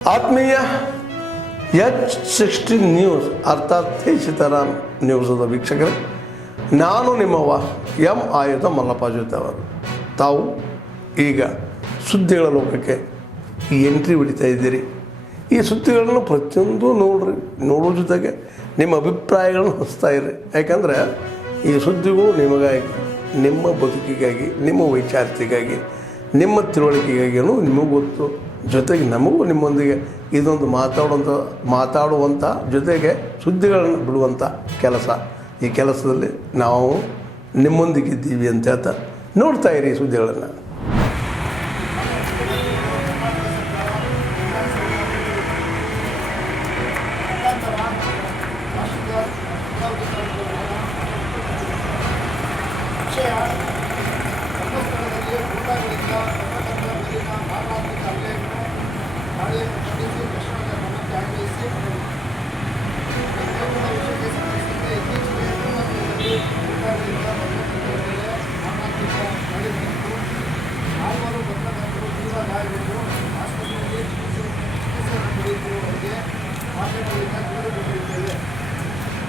ಆತ್ಮೀಯ H16 news ಅರ್ಥಾತ್ ಸೀತಾರಾಮ್ ನ್ಯೂಸದ ವೀಕ್ಷಕರೇ, ನಾನು ನಿಮ್ಮವ ಎಂ ಆಯುಧ ಮಲ್ಲಪ್ಪ ಜೊತೆ ಅವರು. ತಾವು ಈಗ ಸುದ್ದಿಗಳ ಲೋಕಕ್ಕೆ ಎಂಟ್ರಿ ಹೊಡಿತಾ ಇದ್ದೀರಿ. ಈ ಸುದ್ದಿಗಳನ್ನು ಪ್ರತಿಯೊಂದು ನೋಡೋ ಜೊತೆಗೆ ನಿಮ್ಮ ಅಭಿಪ್ರಾಯಗಳನ್ನು ಹಚ್ತಾ ಇರಿ. ಯಾಕಂದರೆ ಈ ಸುದ್ದಿಗಳು ನಿಮಗಾಗಿ, ನಿಮ್ಮ ಬದುಕಿಗಾಗಿ, ನಿಮ್ಮ ವೈಚಾರಿಕೆಗಾಗಿ, ನಿಮ್ಮ ತಿಳುವಳಿಕೆಗಾಗಿಯೂ ನಿಮಗೂ ಗೊತ್ತು. ಜೊತೆಗೆ ನಮಗೂ ನಿಮ್ಮೊಂದಿಗೆ ಇದೊಂದು ಮಾತಾಡುವಂಥ ಜೊತೆಗೆ ಸುದ್ದಿಗಳನ್ನು ಬಿಡುವಂಥ ಕೆಲಸ. ಈ ಕೆಲಸದಲ್ಲಿ ನಾವು ನಿಮ್ಮೊಂದಿಗಿದ್ದೀವಿ ಅಂತ ಹೇಳ್ತಾ ನೋಡ್ತಾ ಇರಿ ಈ ಸುದ್ದಿಗಳನ್ನು.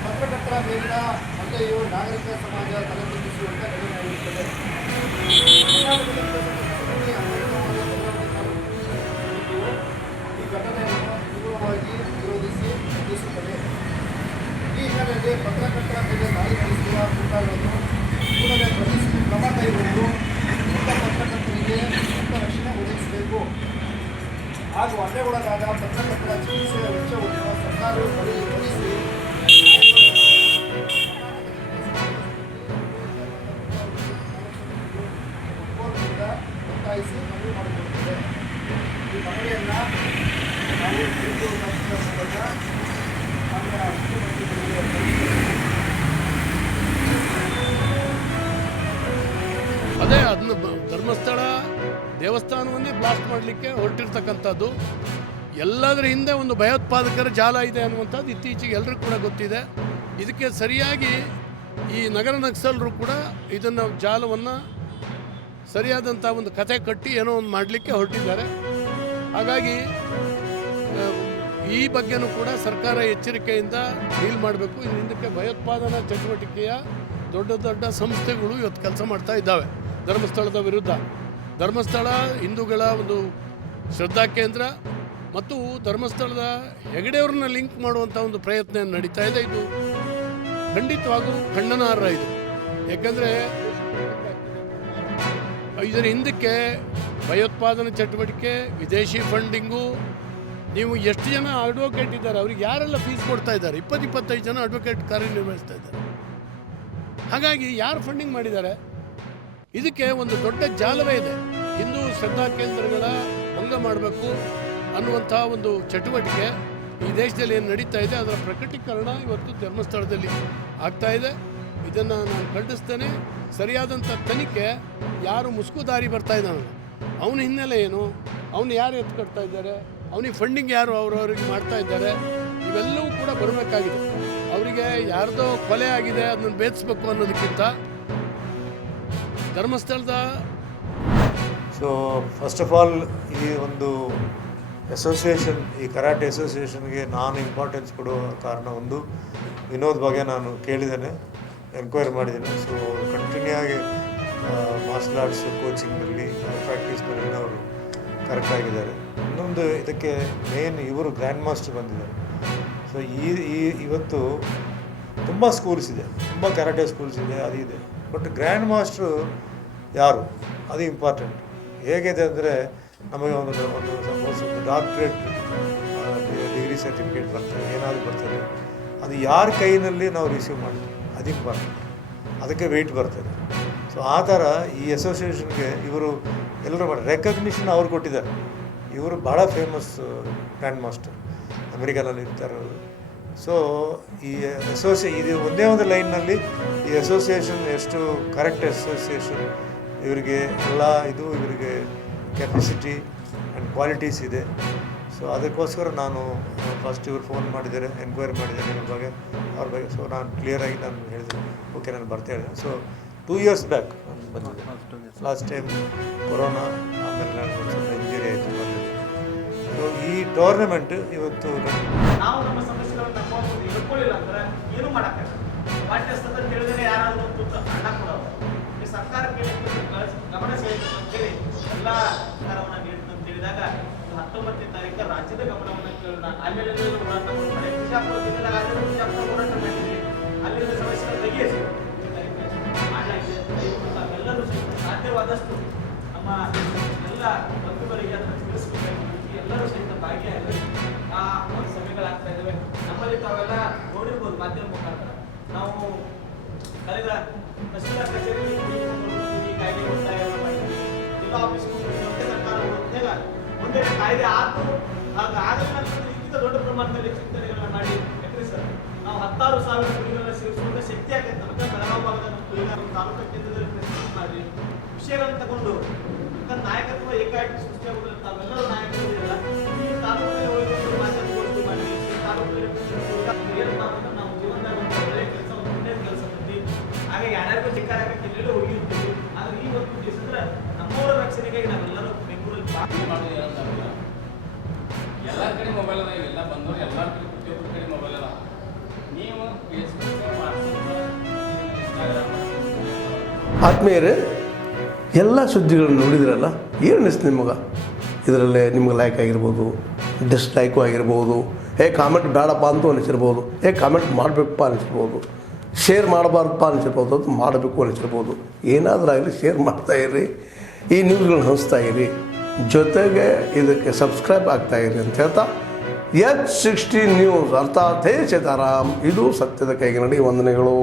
ಪತ್ರಕರ್ತರ ಮೇಲಿನ ಹಲ್ಲೆಯು ನಾಗರಿಕ ಸಮಾಜ ತಲೆತಗ್ಗಿಸುವಂತೆ ನಡೆಯುತ್ತದೆ. ಈ ಘಟನೆಯನ್ನು ತೀವ್ರವಾಗಿ ವಿರೋಧಿಸಿ ಖಂಡಿಸುತ್ತದೆ. ಈ ಹಿನ್ನೆಲೆಯಲ್ಲಿ ಪತ್ರಕರ್ತರ ಮೇಲೆ ದಾಳಿ ನಡೆಸುವ ಗುಂಡಾಗಳನ್ನು ಕೂಡಲೇ ಬಂಧಿಸಿ ಕ್ರಮ ಕೈಗೊಂಡು ಇಂಥ ಪತ್ರಕರ್ತರಿಗೆ ಸೂಕ್ತ ರಕ್ಷಣೆ ಒದಗಿಸಬೇಕು ಹಾಗೂ ಹಲ್ಲೆಗೊಳಗಾದ ಪತ್ರಕರ್ತರ ಚಿಕಿತ್ಸೆಯ ವೆಚ್ಚವನ್ನು ಸರ್ಕಾರವು ಭರಿಸಿ ಒತ್ತಾಯಿಸಿ ಮನವಿ ಮಾಡಿಕೊಳ್ಳುತ್ತದೆ. ಈ ಮನವಿಯನ್ನು ನಾವು ಮೂಲಕ ಮಾನ್ಯ ಅದೇ ಅದನ್ನ ಧರ್ಮಸ್ಥಳ ದೇವಸ್ಥಾನವನ್ನೇ ಬ್ಲಾಸ್ಟ್ ಮಾಡಲಿಕ್ಕೆ ಹೊರಟಿರ್ತಕ್ಕಂಥದ್ದು. ಎಲ್ಲದರ ಹಿಂದೆ ಒಂದು ಭಯೋತ್ಪಾದಕರ ಜಾಲ ಇದೆ ಅನ್ನುವಂಥದ್ದು ಇತ್ತೀಚೆಗೆ ಎಲ್ಲರಿಗೂ ಕೂಡ ಗೊತ್ತಿದೆ. ಇದಕ್ಕೆ ಸರಿಯಾಗಿ ಈ ನಗರ ನಕ್ಸಲರು ಕೂಡ ಇದನ್ನು ಜಾಲವನ್ನು ಸರಿಯಾದಂಥ ಒಂದು ಕತೆ ಕಟ್ಟಿ ಏನೋ ಒಂದು ಮಾಡಲಿಕ್ಕೆ ಹೊರಟಿದ್ದಾರೆ. ಹಾಗಾಗಿ ಈ ಬಗ್ಗೆನೂ ಕೂಡ ಸರ್ಕಾರ ಎಚ್ಚರಿಕೆಯಿಂದ ಡೀಲ್ ಮಾಡಬೇಕು. ಇದ್ರ ಹಿಂದಕ್ಕೆ ಭಯೋತ್ಪಾದನಾ ಚಟುವಟಿಕೆಯ ದೊಡ್ಡ ದೊಡ್ಡ ಸಂಸ್ಥೆಗಳು ಇವತ್ತು ಕೆಲಸ ಮಾಡ್ತಾ ಇದ್ದಾವೆ ಧರ್ಮಸ್ಥಳದ ವಿರುದ್ಧ. ಧರ್ಮಸ್ಥಳ ಹಿಂದೂಗಳ ಒಂದು ಶ್ರದ್ಧಾ ಕೇಂದ್ರ ಮತ್ತು ಧರ್ಮಸ್ಥಳದ ಹೆಗಡೆಯವ್ರನ್ನ ಲಿಂಕ್ ಮಾಡುವಂಥ ಒಂದು ಪ್ರಯತ್ನ ನಡೀತಾ ಇದೆ. ಇದು ಖಂಡಿತವಾಗೂ ಖಂಡನಾರ್ಹ. ಇದು ಯಾಕಂದರೆ ಇದರ ಹಿಂದಕ್ಕೆ ಭಯೋತ್ಪಾದನಾ ಚಟುವಟಿಕೆ, ವಿದೇಶಿ ಫಂಡಿಂಗು. ನೀವು ಎಷ್ಟು ಜನ ಅಡ್ವೊಕೇಟ್ ಇದ್ದಾರೆ, ಅವ್ರಿಗೆ ಯಾರೆಲ್ಲ ಫೀಸ್ ಕೊಡ್ತಾ ಇದ್ದಾರೆ? 20-25 ಜನ ಅಡ್ವೊಕೇಟ್ ಕಾರ್ಯನಿರ್ವಹಿಸ್ತಾ ಇದ್ದಾರೆ. ಹಾಗಾಗಿ ಯಾರು ಫಂಡಿಂಗ್ ಮಾಡಿದ್ದಾರೆ? ಇದಕ್ಕೆ ಒಂದು ದೊಡ್ಡ ಜಾಲವೇ ಇದೆ. ಹಿಂದೂ ಶ್ರದ್ಧಾ ಕೇಂದ್ರಗಳ ಭಂಗ ಮಾಡಬೇಕು ಅನ್ನುವಂಥ ಒಂದು ಚಟುವಟಿಕೆ ಈ ದೇಶದಲ್ಲಿ ಏನು ನಡೀತಾ ಇದೆ, ಅದರ ಪ್ರಕಟೀಕರಣ ಇವತ್ತು ಧರ್ಮಸ್ಥಳದಲ್ಲಿ ಆಗ್ತಾ ಇದೆ. ಇದನ್ನು ನಾನು ಖಂಡಿಸ್ತೇನೆ. ಸರಿಯಾದಂಥ ತನಿಖೆ, ಯಾರು ಮುಸುಕುದಾರಿ ಬರ್ತಾ ಇದ್ದಾನಲ್ಲ ಅವನ ಹಿನ್ನೆಲೆ ಏನು, ಅವನು ಯಾರು ಎತ್ಕೊಡ್ತಾ ಇದ್ದಾರೆ, ಅವನಿಗೆ ಫಂಡಿಂಗ್ ಯಾರು ಅವ್ರವ್ರಿಗೆ ಮಾಡ್ತಾ ಇದ್ದಾರೆ, ಇವೆಲ್ಲವೂ ಕೂಡ ಬರಬೇಕಾಗಿದೆ. ಅವರಿಗೆ ಯಾರ್ದೋ ಕೊಲೆ ಆಗಿದೆ ಅದನ್ನು ಭೇದಿಸ್ಬೇಕು ಅನ್ನೋದಕ್ಕಿಂತ ಧರ್ಮಸ್ಥಳದ ಫಸ್ಟ್ ಆಫ್ ಆಲ್ ಈ ಒಂದು ಅಸೋಸಿಯೇಷನ್, ಈ ಕರಾಟೆ ಅಸೋಸಿಯೇಷನ್ಗೆ ನಾನು ಇಂಪಾರ್ಟೆನ್ಸ್ ಕೊಡುವ ಕಾರಣ, ಒಂದು ವಿನೋದ್ ಬಗ್ಗೆ ನಾನು ಕೇಳಿದ್ದೇನೆ, ಎನ್ಕ್ವೈರಿ ಮಾಡಿದ್ದೇನೆ. ಸೊ ಕಂಟಿನ್ಯೂ ಆಗಿ ಮಾರ್ಷಲ್ ಆರ್ಟ್ಸ್ ಕೋಚಿಂಗ್ನಲ್ಲಿ, ಪ್ರಾಕ್ಟೀಸ್ನಲ್ಲಿ ಅವರು ಕರೆಕ್ಟಾಗಿದ್ದಾರೆ. ಇನ್ನೊಂದು ಇದಕ್ಕೆ ಮೇನ್ ಇವರು ಗ್ರ್ಯಾಂಡ್ ಮಾಸ್ಟರ್ ಬಂದಿದ್ದಾರೆ. ಸೊ ಇವತ್ತು ತುಂಬ ಸ್ಕೂಲ್ಸ್ ಇದೆ, ತುಂಬ ಕರಾಟೆ ಸ್ಕೂಲ್ಸ್ ಇದೆ, ಅದು ಇದೆ. ಬಟ್ ಗ್ರ್ಯಾಂಡ್ ಮಾಸ್ಟ್ರು ಯಾರು, ಅದು ಇಂಪಾರ್ಟೆಂಟ್. ಹೇಗಿದೆ ಅಂದರೆ ನಮಗೆ ಒಂದು ಸಪೋಸ್ ಡಾಕ್ಟ್ರೇಟ್ ಡಿಗ್ರಿ ಸರ್ಟಿಫಿಕೇಟ್ ಬರ್ತದೆ, ಏನಾದರೂ ಬರ್ತದೆ, ಅದು ಯಾರ ಕೈನಲ್ಲಿ ನಾವು ರಿಸೀವ್ ಮಾಡ್ತೀವಿ ಅದು ಇಂಪಾರ್ಟೆಂಟ್. ಅದಕ್ಕೆ ವೆಯ್ಟ್ ಬರ್ತದೆ. ಸೊ ಆ ಥರ ಈ ಅಸೋಸಿಯೇಷನ್ಗೆ ಇವರು ಎಲ್ಲರೂ ರೆಕಗ್ನಿಷನ್ ಅವ್ರು ಕೊಟ್ಟಿದ್ದಾರೆ. ಇವರು ಭಾಳ ಫೇಮಸ್ ಗ್ರ್ಯಾಂಡ್ ಮಾಸ್ಟರ್, ಅಮೆರಿಕನಲ್ಲಿ ಇರ್ತಾರೆ ಅವರು. ಸೊ ಈ ಇದು ಒಂದೇ ಒಂದು ಲೈನ್ನಲ್ಲಿ ಈ ಅಸೋಸಿಯೇಷನ್ ಎಷ್ಟು ಕರೆಕ್ಟ್ ಅಸೋಸಿಯೇಷನ್, ಇವರಿಗೆ ಎಲ್ಲ ಇವರಿಗೆ ಕೆಪಾಸಿಟಿ ಆ್ಯಂಡ್ ಕ್ವಾಲಿಟೀಸ್ ಇದೆ. ಸೊ ಅದಕ್ಕೋಸ್ಕರ ನಾನು ಫಸ್ಟ್ ಇವ್ರು ಫೋನ್ ಮಾಡಿದ್ದಾರೆ, ಎನ್ಕ್ವೈರಿ ಮಾಡಿದ್ದೇನೆ ಇವ್ರ ಬಗ್ಗೆ, ಅವ್ರ ಬಗ್ಗೆ. ಸೊ ನಾನು ಕ್ಲಿಯರಾಗಿ ನಾನು ಹೇಳಿದೆ, ಓಕೆ ನಾನು ಬರ್ತಾ ಹೇಳಿದೆ. ಸೊ 2 years ಬ್ಯಾಕ್ ನಾನು ಬಂದಿದ್ದೆ ಲಾಸ್ಟ್ ಟೈಮ್ ಕೊರೋನಾ, ಆಮೇಲೆ ನಾನು ಸ್ವಲ್ಪ ಇಂಜುರಿ ಆಯಿತು ಬಂದಿದ್ದೆ. ಸೊ ಸೊ ಈ ಟೂರ್ನಮೆಂಟ್ ಇವತ್ತು ನಾವು ನಮ್ಮ ಸಮಸ್ಯೆಗಳನ್ನು ನಮ್ಮ ಮುಂದೆ ಇಟ್ಕೊಳ್ಳಿಲ್ಲ ಅಂದ್ರೆ ಏನು ಮಾಡೋಕ್ಕಾಗಲ್ಲ. ಪಾಠ್ಯಸ್ತದ ತಿಳಿದರೆ ಯಾರಾದರೂ ಒಂದು ತುತ್ತು ಅನ್ನ ಕೊಡೋದು. ಈ ಸರ್ಕಾರಕ್ಕೆ ಗಮನ ಸೆಳೆಯುತ್ತೆ ಅಂತೇಳಿ ಎಲ್ಲ ಸರ್ಕಾರವನ್ನು ನೀಡುತ್ತೆ ಅಂತ ಹೇಳಿದಾಗ 19ನೇ ತಾರೀಕು ರಾಜ್ಯದ ಗಮನವನ್ನು ಕೇಳೋಣ. ಅಲ್ಲೆಲ್ಲ ಹೋರಾಟ ಮಾಡ್ತಾರೆ. ಬಿಜಾಪುರ ಜಿಲ್ಲೆದಾಗ ಅಲ್ಲೆಲ್ಲ ಬಿಜಾಪುರ ಹೋರಾಟ ಮಾಡ್ತೀವಿ. ಅಲ್ಲಿನ ಸಮಸ್ಯೆಗಳನ್ನು ತೆಗೆಯಿಸಿ ಮಾಡಲಾಗಿದೆ. ಎಲ್ಲರೂ ಸಾಧ್ಯವಾದಷ್ಟು ನಮ್ಮ ಎಲ್ಲ ಬಂಧುಗಳಿಗೆ ಅದನ್ನು ತಿಳಿಸ್ಬೇಕಾಗಿ ಎಲ್ಲರೂ ಸಹಿತ ಭಾಗಿಯಾಗಿ ಆ ಒಂದು ಸಭೆಗಳಾಗ್ತಾ ಇದ್ದಾವೆ. ನಮ್ಮಲ್ಲಿ ತಾವೆಲ್ಲ ನೋಡಿರ್ಬೋದು ಮಾಧ್ಯಮ ಮುಖಾಂತರ. ನಾವು ಕಳೆದ ತಹಸೀಲ್ದಾರ್ ಕಚೇರಿಯಲ್ಲಿ ಈ ಕಾಯ್ದೆ ಒತ್ತಾಯವನ್ನು ಮಾಡಿದ್ವಿ. ಜಿಲ್ಲಾ ಆಫೀಸ್ಗೂ ಸರ್ಕಾರ ಒಂದೇ ಕಾಯ್ದೆ ಆಯ್ತು ಆಗಲ್ಲ ಇದಕ್ಕಿಂತ ದೊಡ್ಡ ಪ್ರಮಾಣದಲ್ಲಿ ಚಿಂತನೆಗಳನ್ನ ಮಾಡಿ ಯಾಕ್ರಿ ಸರ್ ನಾವು 16,000 ಕುರಿಗಳನ್ನ ಸೇರಿಸುವಂತ ಶಕ್ತಿ ಆಗೈತೆ ನಮಗೆ. ಬೆಳಗಾವಿ ಭಾಗದ ತಾಲೂಕು ಕೇಂದ್ರದಲ್ಲಿ ಪ್ರೆಸಿಡೆಂಟ್ ಮಾಡಿ ವಿಷಯಗಳನ್ನು ತಗೊಂಡು ನಾಯಕತ್ವ ಏಕಾಏಕಿ ಸೃಷ್ಟಿಯಾಗುವುದಿಲ್ಲ. ತಾವೆಲ್ಲರೂ ನಾಯಕರು ಇರಲ್ಲ. ಈ ತಾಲೂಕಿನಲ್ಲಿ ಹೋಗಿ ಮಾಧ್ಯಮಗೋಷ್ಠಿ ಮಾಡಿ ಈ ತಾಲೂಕಿನಲ್ಲಿ ಏನು ನಾವು ಜೀವನದಾಗ ಒಂದು ಒಳ್ಳೆಯ ಕೆಲಸ ಒಂದು ಒಳ್ಳೆಯ ಕೆಲಸ ಬಂದು ಹಾಗೆ ಯಾರ್ಯಾರಿಗೂ ಚಿಕ್ಕಾರಕ್ಕೆ ಎಲ್ಲೆಲ್ಲೂ ಹೋಗಿರ್ತೀವಿ. ಆದರೆ ಈ ಒಂದು ದಿವಸ ಅಂದ್ರೆ ನಮ್ಮವರ ರಕ್ಷಣೆಗಾಗಿ ನಾವೆಲ್ಲರೂ ಬೆಂಗಳೂರಲ್ಲಿ ಮಾಡೋದು ಎಲ್ಲ ಕಡೆ ಮೊಬೈಲ್ ಅದ. ಎಲ್ಲ ಬಂದವರು ಎಲ್ಲರ ಕಡೆ ಪ್ರತಿಯೊಬ್ಬರ ಕಡೆ ಮೊಬೈಲ್ ಅದ. ನೀವು ಫೇಸ್ಬುಕ್ ಆತ್ಮೀಯರೇ, ಎಲ್ಲ ಸುದ್ದಿಗಳನ್ನು ನೋಡಿದ್ರಲ್ಲ, ಏನು ಅನಿಸ್ತು ನಿಮಗೆ? ಇದರಲ್ಲೇ ನಿಮ್ಗೆ ಲೈಕ್ ಆಗಿರ್ಬೋದು, ಡಿಸ್ಲೈಕು ಆಗಿರ್ಬೋದು, ಕಾಮೆಂಟ್ ಬೇಡಪ್ಪ ಅಂತೂ ಅನಿಸಿರ್ಬೋದು, ಕಾಮೆಂಟ್ ಮಾಡಬೇಕಪ್ಪ ಅನಿಸಿರ್ಬೋದು, ಶೇರ್ ಮಾಡಬಾರ್ದಪ್ಪ ಅನಿಸಿರ್ಬೋದು, ಅದು ಮಾಡಬೇಕು ಅನಿಸಿರ್ಬೋದು. ಏನಾದರೂ ಆಗಲಿ ಶೇರ್ ಮಾಡ್ತಾಯಿರಿ, ಈ ನ್ಯೂಸ್ಗಳನ್ನ ಹಂಚ್ತಾ ಇರಿ, ಜೊತೆಗೆ ಇದಕ್ಕೆ ಸಬ್ಸ್ಕ್ರೈಬ್ ಆಗ್ತಾಯಿರಿ ಅಂತ ಹೇಳ್ತಾ H16 ನ್ಯೂಸ್ ಅರ್ಥಾತ್ ಹೇ ಸೀತಾರಾಮ್, ಇದು ಸತ್ಯದ ಕೈಗೆ ನಡಿ. ವಂದನೆಗಳು.